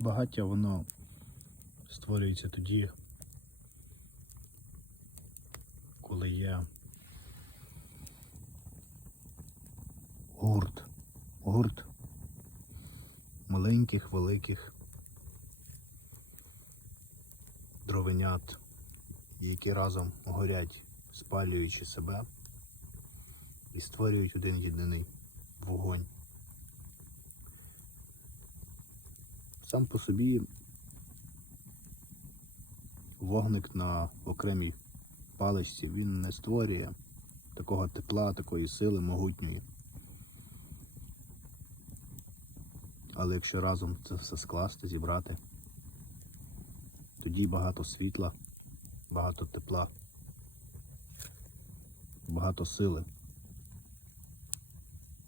Багаття воно створюється тоді, коли є гурт. Гурт маленьких, великих дровенят, які разом горять, спалюючи себе і створюють один єдиний Сам по собі вогник на окремій паличці він не створює такого тепла, такої сили могутньої. Але якщо разом це все скласти, зібрати, тоді багато світла, багато тепла, багато сили.